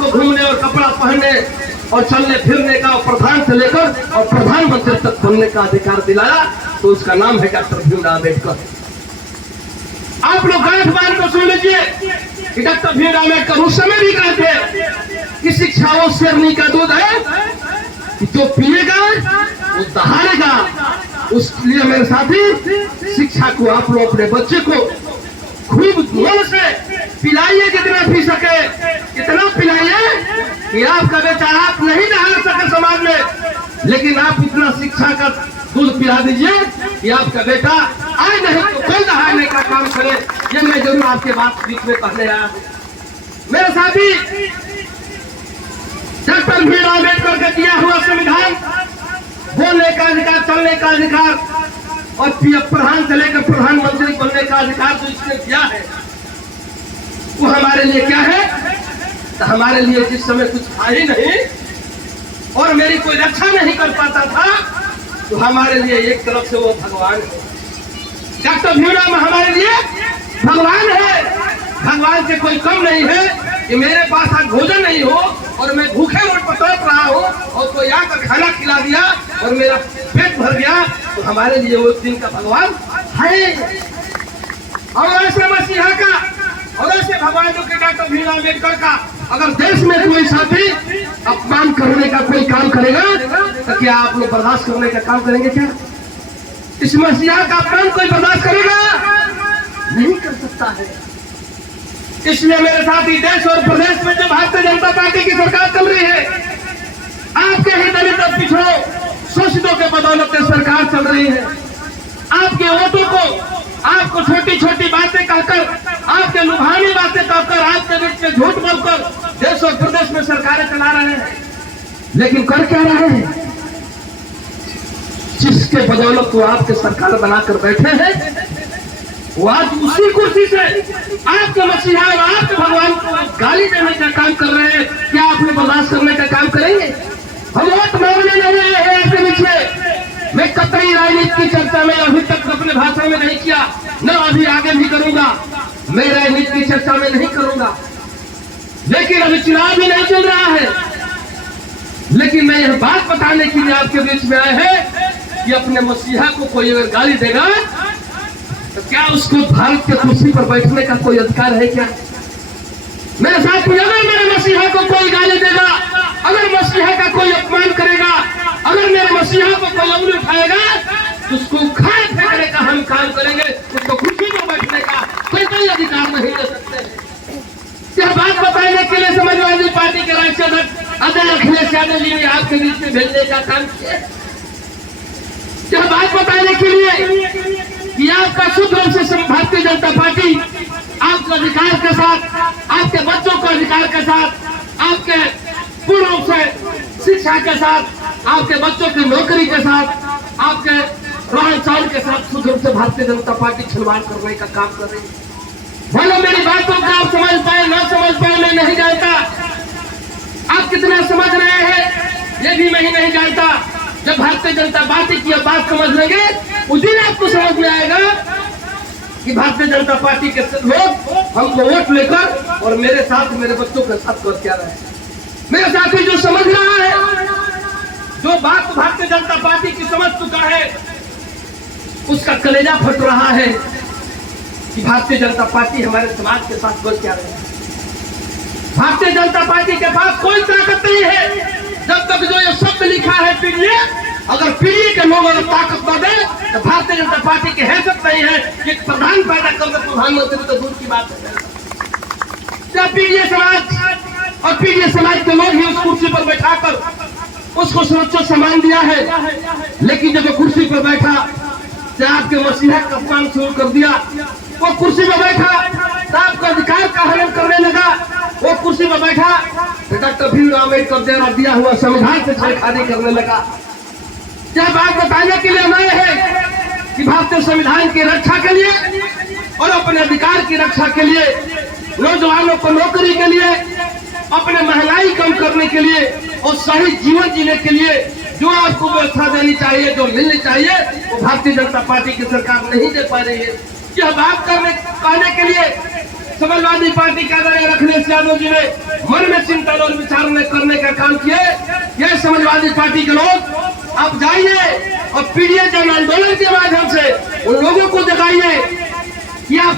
आपको घूमने और कपड़ा पहनने और चलने फिरने का और प्रधान से लेकर और प्रधानमंत्री तक बनने का अधिकार दिलाया, तो उसका नाम है डॉक्टर भीमराव अम्बेडकर। आप लोग गांठ बांध को सुन लीजिए कि डॉक्टर भीमराव अम्बेडकर उस समय भी कहते कि शिक्षा वो शेरनी का दूध है कि जो पिएगा वो दहाड़ेगा। उसलिए मेरे साथी, शिक्षा को आप लोग अपने बच्चे को खूब मन से पिलाइए, जितना पी सके इतना पिलाइए कि आपका बेटा आप नहीं दहाड़ सके समाज में, लेकिन आप इतना शिक्षा का दूध पिला दीजिए कि आपका बेटा आए नहीं तो कोई दहाड़ने का काम करे। ये मैं जरूर आपके बात बीच में कहने आया हूँ। मेरे साथी, डॉक्टर भीमराव अम्बेडकर का दिया हुआ संविधान, बोलने का अधिकार, चलने का अधिकार और प्रधान से लेकर प्रधानमंत्री बनने का अधिकार जो इसने दिया है, वो हमारे लिए क्या है? तो हमारे लिए जिस समय कुछ था ही नहीं और मेरी कोई रक्षा नहीं कर पाता था, तो हमारे लिए एक तरफ से वो भगवान है। डॉक्टर भीमराव हमारे लिए भगवान है। भगवान से कोई कम नहीं है कि मेरे पास आज भोजन नहीं हो और मैं भूखे रोड पर तड़प रहा हूँ और कोई आकर खाना खिला दिया और मेरा पेट भर गया, तो हमारे लिए वो दिन का भगवान है। और ऐसे मसीहा का और ऐसे भगवान जो कि डॉक्टर भीमराव अम्बेडकर का अगर देश में कोई साथी अपमान करने का कोई काम करेगा, तो क्या आप लोग बर्दाश्त करने का काम करेंगे? क्या इस मसीहा का अपमान कोई बर्दाश्त करेगा? नहीं कर सकता है। इसलिए मेरे साथी, देश और प्रदेश में जो भारतीय जनता पार्टी की सरकार चल रही है, आपके ही दलित और पिछड़ों शोषितों के बदौलत सरकार चल रही है। आपके वोटों को आपको छोटी छोटी बातें कहकर, आपके लुभावनी बातें कहकर, आपके बीच में झूठ बोलकर देश और प्रदेश में सरकारें चला रहे हैं, लेकिन कर क्या रहे हैं? जिसके बदौलत वो आपके सरकार बनाकर बैठे हैं, वो आज उसी कुर्सी से आपके मसीहा और आपके भगवान को गाली देने का काम कर रहे हैं। क्या आपने बर्दाश्त करने का काम करेंगे? हम वोट मांगने नहीं आए हैं आपके बीच में। मैं कतई राजनीति की चर्चा में अभी तक अपने भाषण में नहीं किया, न अभी आगे भी करूंगा। मैं राजनीति की चर्चा में नहीं करूंगा, लेकिन अभी चुनाव भी नहीं चल रहा है। लेकिन मैं यह बात बताने के लिए आपके बीच में आए हैं कि अपने मसीहा को कोई अगर गाली देगा, तो क्या उसको भारत के कुर्सी पर बैठने का कोई अधिकार है? क्या मेरे साथ में, अगर मेरे मसीहा को कोई गाली देगा, अगर मसीहा का कोई अपमान करेगा, अगर मेरे मसीहा को कोई उंगली उठाएगा, तो उसको उखाड़ फेंकने का हम काम करेंगे। उसको कुर्सी पर बैठने का कोई अधिकार नहीं दे सकते। यह बात बताने के लिए समाजवादी पार्टी के राष्ट्रीय अध्यक्ष अजय अखिलेश यादव जी ने आपके बीच में भेजने का काम किया। यह बात बताने के लिए कि आपका शुद्ध रूप से भारतीय जनता पार्टी आपके अधिकार के साथ, आपके बच्चों के अधिकार के साथ, आपके पूर्ण रूप से शिक्षा के साथ, आपके बच्चों की नौकरी के साथ, आपके रहन सहन के साथ शुद्ध रूप से भारतीय जनता पार्टी खिलवाड़ करने का काम कर रही है। बोलो, मेरी बातों को आप समझ पाए ना समझ पाए मैं नहीं जानता। आप कितना समझ रहे हैं ये भी मैं ही नहीं जानता। जब भारतीय जनता पार्टी की बात समझ लेंगे, उस दिन आपको समझ में आएगा कि भारतीय जनता पार्टी के लोग हमको वोट लेकर और मेरे साथ, मेरे बच्चों के साथ कर क्या रहे हैं। मेरे साथी, जो समझ रहा है, जो बात भारतीय जनता पार्टी की समझ चुका है, उसका कलेजा फट रहा है कि भारतीय जनता पार्टी हमारे समाज के साथ कर क्या रहे हैं। भारतीय जनता पार्टी के पास कोई ताकत नहीं है। जब तक जो ये शब्द लिखा है पीड़िए, अगर पीड़िए के लोग अगर ताकत न दे, तो भारतीय जनता पार्टी की हैसियत नहीं है कि प्रधान पैदा कर दे। प्रधानमंत्री तो दूर की बात है। जब पीड़िए समाज और पीड़िए समाज के लोग ही उस कुर्सी पर बैठाकर उसको सर्वोच्च सम्मान दिया है, लेकिन जब वो कुर्सी पर बैठा तो आपके मसीहा का अपमान शुरू कर दिया। वो कुर्सी पर बैठा तो आपका अधिकार का हनन करने लगा। वो कुर्सी पर बैठा तो डॉक्टर भीमराव अम्बेडकर द्वारा दिया हुआ संविधान से छेड़खानी करने लगा। यह बात बताने के लिए आए हैं कि भारतीय संविधान की रक्षा के लिए और अपने अधिकार की रक्षा के लिए, नौजवानों को नौकरी के लिए, अपने महंगाई कम करने के लिए और सही जीवन जीने के लिए जो आपको व्यवस्था देनी चाहिए, जो मिलनी चाहिए, वो भारतीय जनता पार्टी की सरकार नहीं दे पा रही है। यह बात कहने के लिए समाजवादी पार्टी का आदरणीय अखिलेश यादव जी ने मन में चिंतन और विचार करने का काम किए। ये समाजवादी पार्टी के लोग आप जाइए और पीडीए जन आंदोलन के माध्यम